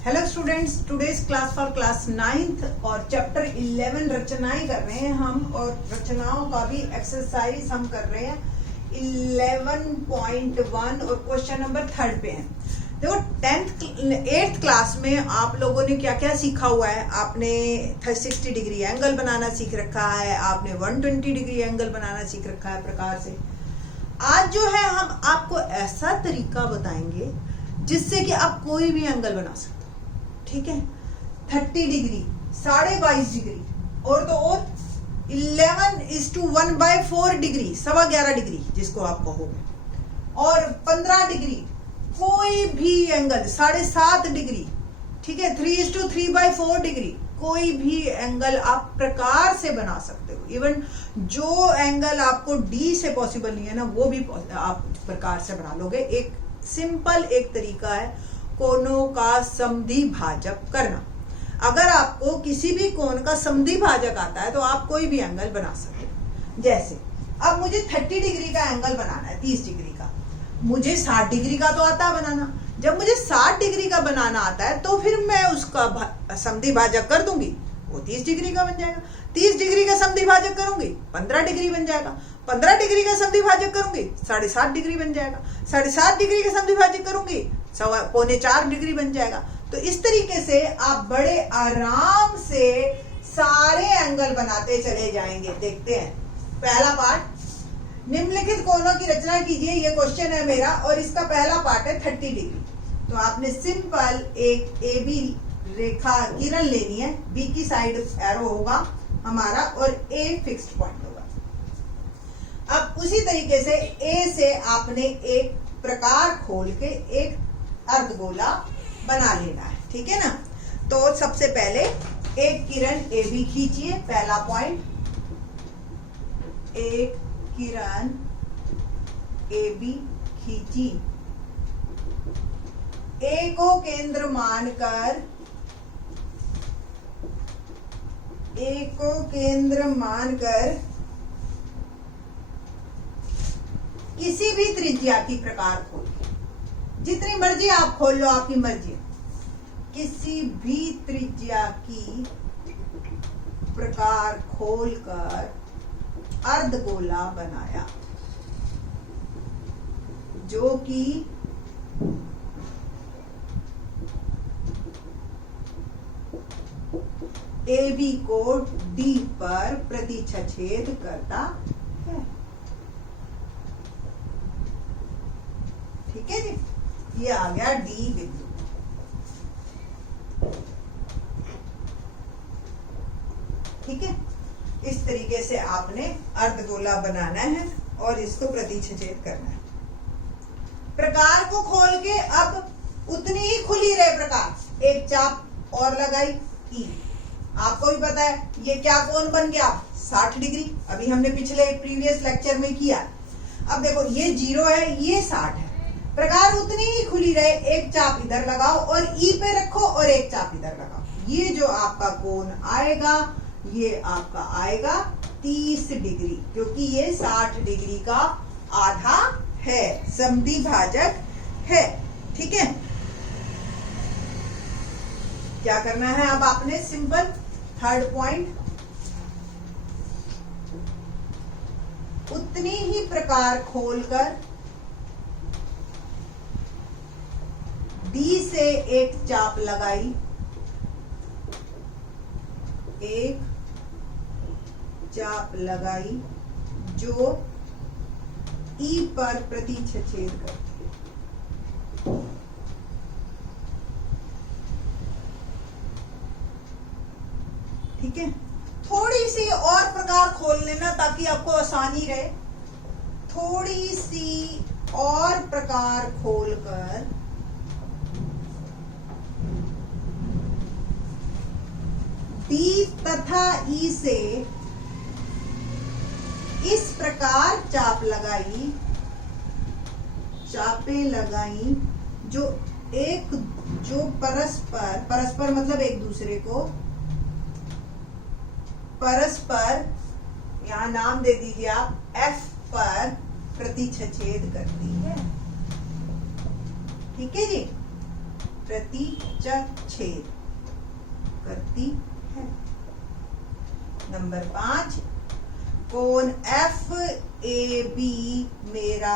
Hello students, today's class for class 9th और chapter 11 रचनाएं कर रहे हैं हम, और रचनाओं का भी एक्सरसाइज हम कर रहे हैं 11.1 और क्वेश्चन नंबर 3 पे है। देखो 8th क्लास में आप लोगों ने क्या क्या सीखा हुआ है। आपने 360 डिग्री एंगल बनाना सीख रखा है, आपने 120 डिग्री एंगल बनाना सीख रखा है प्रकार से। आज जो है हम आपको ऐसा तरीका बताएंगे जिससे कि आप कोई भी एंगल बना सकते हो। ठीक है, 30 डिग्री, 22.5 डिग्री और तो और 11:1/4 डिग्री, 11.25 डिग्री जिसको आप कहोगे, और 15 डिग्री, कोई भी एंगल 7.5 डिग्री, ठीक है, 3:3/4 डिग्री, कोई भी एंगल आप प्रकार से बना सकते हो। इवन जो एंगल आपको डी से पॉसिबल नहीं है ना, वो भी आप प्रकार से बना लोगे। एक सिंपल एक तरीका है कोनों का समद्वि भाजक करना। अगर आपको किसी भी कोण का समद्वि भाजक आता है तो आप कोई भी एंगल बना सकते हो। जैसे अब मुझे 30 डिग्री का एंगल बनाना है, 30 डिग्री का, मुझे 60 डिग्री का तो आता है बनाना। जब मुझे 60 डिग्री का बनाना आता है तो फिर मैं उसका समद्वि भाजक कर दूंगी, वो 30 डिग्री का बन जाएगा। 30 डिग्री का समद्वि भाजक करूंगी, 15 डिग्री बन जाएगा। 15 डिग्री का समद्वि भाजक करूंगी, 7.5 डिग्री बन जाएगा। 7.5 डिग्री का समद्वि भाजक करूंगी, 4.25 डिग्री बन जाएगा। तो इस तरीके से आप बड़े आराम से सारे एंगल बनाते चले जाएंगे। देखते हैं पहला पार्ट, निम्नलिखित कोणों की रचना कीजिए। ये क्वेश्चन है मेरा और इसका पहला पार्ट है 30 डिग्री। तो आपने सिंपल एक ए बी रेखा किरण लेनी है, बी की साइड एरो होगा हमारा और ए फिक्स्ड पॉइंट होगा। अब उसी तरीके से ए से आपने एक प्रकार खोल के एक अर्धगोला बना लेना है, ठीक है ना। तो सबसे पहले एक किरण ए बी खींचिए, पहला पॉइंट, एक किरण ए बी खींची, ए को केंद्र मानकर, ए को केंद्र मानकर किसी भी त्रिज्या की प्रकार खोल, जितनी मर्जी आप खोल लो, आपकी मर्जी, किसी भी त्रिज्या की प्रकार खोलकर अर्धगोला बनाया जो कि ए बी को डी पर प्रतिच्छेद करता है। ठीक है जी, ये आ गया डी बिंदु। ठीक है, इस तरीके से आपने अर्धगोला बनाना है और इसको प्रतिच्छेद करना है। प्रकार को खोल के अब उतनी ही खुली रहे प्रकार, एक चाप और लगाई ई। आपको भी पता है ये क्या कोण बन गया, 60 डिग्री। अभी हमने पिछले प्रीवियस लेक्चर में किया। अब देखो ये 0 है, ये 60 है। प्रकार उतनी ही खुली रहे, एक चाप इधर लगाओ और ई पे रखो और एक चाप इधर लगाओ। ये जो आपका कोण आएगा ये आपका आएगा 30 डिग्री, क्योंकि ये 60 डिग्री का आधा है, समद्वि भाजक है। ठीक है, क्या करना है अब आपने, सिंपल थर्ड पॉइंट, उतनी ही प्रकार खोलकर डी से एक चाप लगाई, एक चाप लगाई जो ई पर प्रतिच्छेद करती है। ठीक है, थोड़ी सी और प्रकार खोल लेना ताकि आपको आसानी रहे। थोड़ी सी और प्रकार खोलकर डी तथा ई से इस प्रकार चाप लगाई, चापे लगाई जो परस्पर मतलब एक दूसरे को परस्पर, यहां नाम दे दीजिए आप एफ पर प्रतिच्छेद करती है। ठीक है जी, प्रतिच्छेद करती है। नंबर 5, कोण FAB मेरा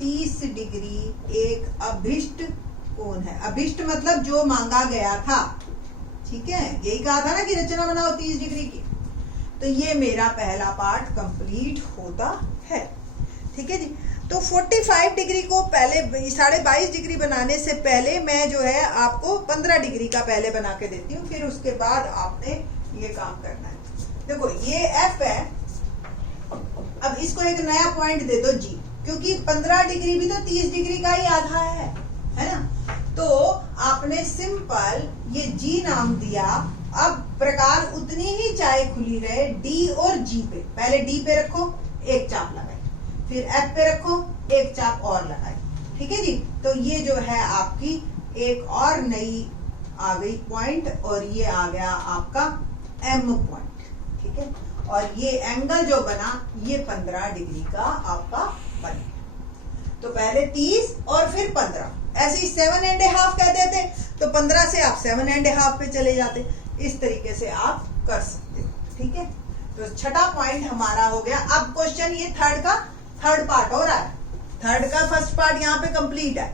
30 डिग्री एक अभिष्ट कोण है। अभिष्ट मतलब जो मांगा गया था, ठीक है, यही कहा था ना कि रचना बनाओ 30 डिग्री की। तो ये मेरा पहला पार्ट कंप्लीट होता है, ठीक है जी। तो 45 डिग्री को पहले 22.5 डिग्री बनाने से पहले मैं जो है आपको 15 डिग्री का पहले बना के देती हूँ, फिर उसके बाद आपने ये काम करना है। देखो ये F है, अब इसको एक नया पॉइंट दे दो G, क्योंकि 15 डिग्री भी तो 30 डिग्री का ही आधा है ना। तो आपने सिंपल ये G नाम दिया। अब प्रकार उतनी ही चाहे खुली रहे D और G पे, पहले D पे रखो, एक चाप लगाई, फिर F पे रखो, एक चाप और लगाई, ठीक है जी। तो ये जो है आपकी एक और नई आ गई पॉइंट, और ये आ गया आपका M पॉइंट, ठीक है। और ये एंगल जो बना ये 15 डिग्री का आपका बन गया। तो पहले 30 और फिर 15, ऐसे ही 7.5 कह देते, तो 15 से आप 7.5 पे चले जाते। इस तरीके से आप कर सकते हो, ठीक है। तो छठा पॉइंट हमारा हो गया। अब क्वेश्चन ये थर्ड का थर्ड पार्ट हो रहा है। थर्ड का फर्स्ट पार्ट यहाँ पे कंप्लीट है।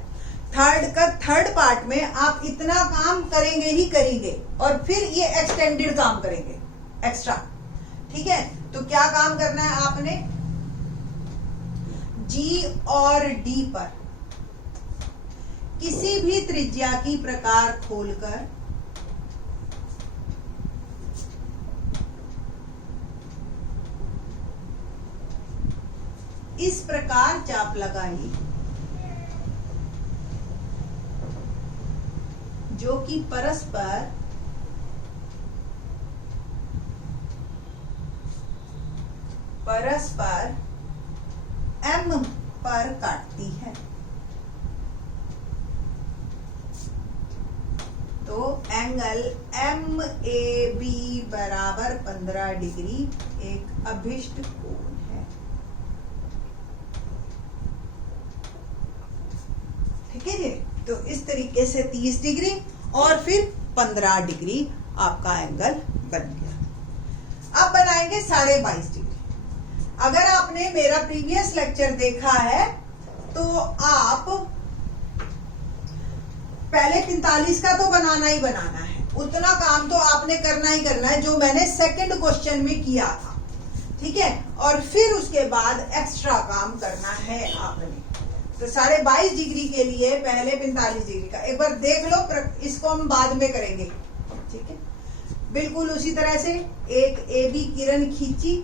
थर्ड का थर्ड पार्ट में आप इतना काम करेंगे ही करेंगे, और फिर ये एक्सटेंडेड काम करेंगे एक्स्ट्रा, ठीक है। तो क्या काम करना है आपने, G और D पर किसी भी त्रिज्या की प्रकार खोलकर इस प्रकार चाप लगाई जो कि परस्पर M पर काटती है। तो एंगल MAB बराबर 15 डिग्री एक अभिष्ट कोण है, ठीक है जी। तो इस तरीके से 30 डिग्री और फिर 15 डिग्री आपका एंगल बन गया। अब बनाएंगे 22.5 डिग्री। अगर आपने मेरा प्रीवियस लेक्चर देखा है तो आप पहले 45 का तो बनाना ही बनाना है, उतना काम तो आपने करना ही करना है जो मैंने सेकंड क्वेश्चन में किया था, ठीक है। और फिर उसके बाद एक्स्ट्रा काम करना है आपने। तो 22.5 डिग्री के लिए पहले 45 डिग्री का एक बार देख लो, इसको हम बाद में करेंगे, ठीक है। बिल्कुल उसी तरह से एक AB किरण खींची,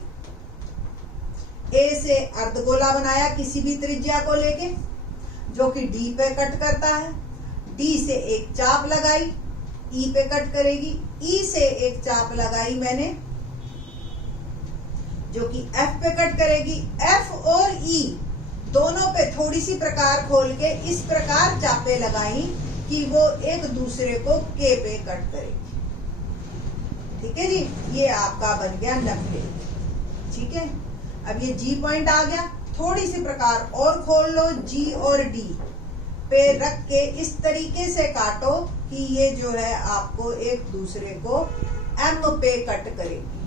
A से अर्धगोला बनाया किसी भी त्रिज्या को लेके जो कि D पे कट करता है, D से एक चाप लगाई, E पे कट करेगी, E से एक चाप लगाई मैंने जो कि F पे कट करेगी। F और E दोनों पे थोड़ी सी प्रकार खोल के इस प्रकार चापे लगाई कि वो एक दूसरे को K पे कट करेगी, ठीक है जी। ये आपका बन गया 90, ठीक है। अब ये G पॉइंट आ गया, थोड़ी सी प्रकार और खोल लो, G और D पे रख के इस तरीके से काटो कि ये जो है आपको एक दूसरे को M पे कट करेगी,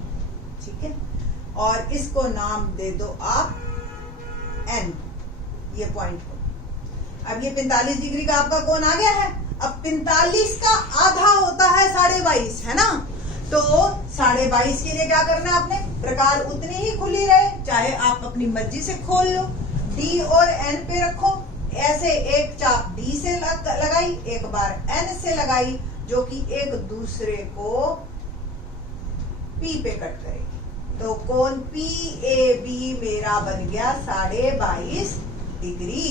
ठीक है। और इसको नाम दे दो आप N, ये पॉइंट को। अब ये 45 डिग्री का आपका कोण आ गया है। अब 45 का आधा होता है 22.5, है ना। तो 22.5 के लिए क्या करना है आपने, प्रकार उतनी ही खुली रहे, चाहे आप अपनी मर्जी से खोल लो। D और N पे रखो, ऐसे एक चाप D से लगाई, एक बार N से लगाई जो कि एक दूसरे को P पे कट करेगी। तो कोण PAB मेरा बन गया 22.5 डिग्री,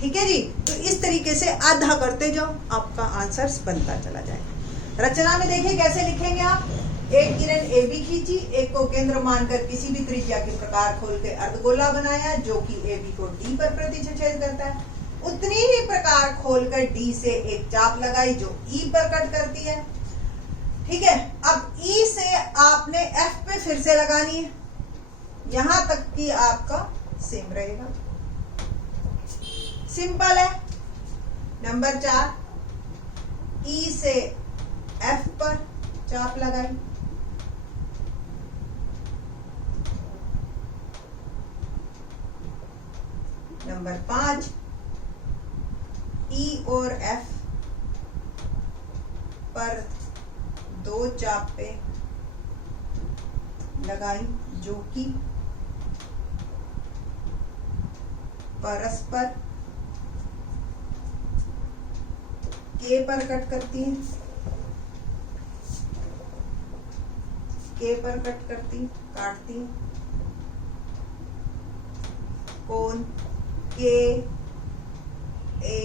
ठीक है जी। तो इस तरीके से आधा करते जाओ, आपका आंसर बनता चला जाएगा। रचना में देखिए कैसे लिखेंगे आप, एक किरण AB खींची, एक को केंद्र मानकर किसी भी त्रिज्या के प्रकार खोल के अर्धगोला बनाया जो कि AB को D पर प्रतिच्छेद करता है। उतनी ही प्रकार खोलकर D से एक चाप लगाई जो E पर कट करती है, ठीक है। अब E से आपने F पे फिर से लगानी है, यहां तक कि आपका सेम रहेगा, सिंपल है। नंबर 4, ई से एफ पर चाप लगाई। नंबर 5, ई और एफ पर 2 चापे लगाई जो कि परस्पर के पर कट करती हैं, के पर कट करती काटती कोण के ए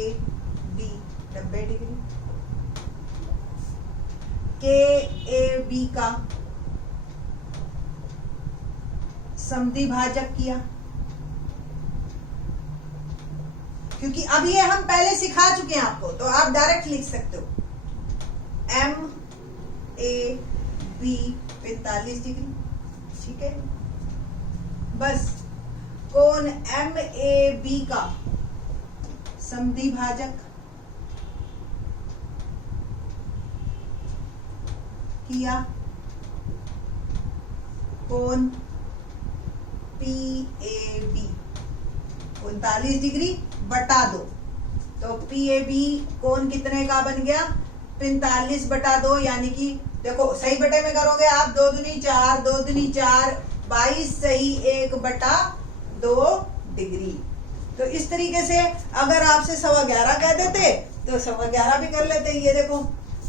बी 90 डिग्री। के ए बी का समद्विभाजक किया, क्योंकि अब ये हम पहले सिखा चुके हैं आपको, तो आप डायरेक्ट लिख सकते हो एम ए बी 45 डिग्री। ठीक है, बस कोण एम ए बी का समद्विभाजक किया कोण पी ए बी 39 डिग्री बटा 2, तो पी ए बी कोण कितने का बन गया 45 बटा 2, यानी कि देखो सही बटे में करोगे आप 2 दूनी 4, 2 दूनी 4, 22 सही 1 बटा 2 डिग्री। तो इस तरीके से अगर आपसे 11.25 कह देते तो 11.25 भी कर लेते। ये देखो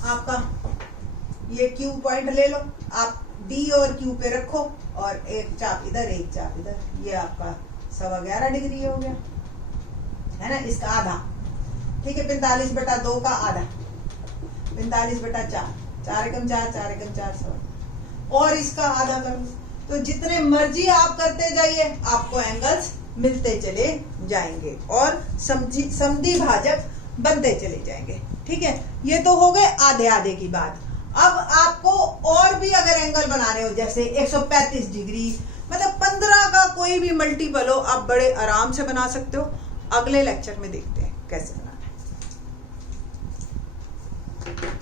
आपका ये क्यू पॉइंट ले लो, आप डी और क्यू पे रखो और एक चाप इधर एक चाप इधर, ये आपका 11.25 डिग्री हो गया, है ना, इसका आधा। ठीक है, 45 बटा 2 का आधा, 45 बटा 4, 4 एकम 4, 4 एकम 4 100, और इसका आधा कर लो। तो जितने मर्जी आप करते जाइए आपको एंगल्स मिलते चले जाएंगे और समद्विभाजक बनते चले जाएंगे। ठीक है, ये तो हो गए आधे आधे की बात। अब आपको और भी अगर एंगल बनाने हो, जैसे 135 डिग्री, मतलब 15 का कोई भी मल्टीपल हो, आप बड़े आराम से बना सकते हो। अगले लेक्चर में देखते हैं कैसे बनाना है।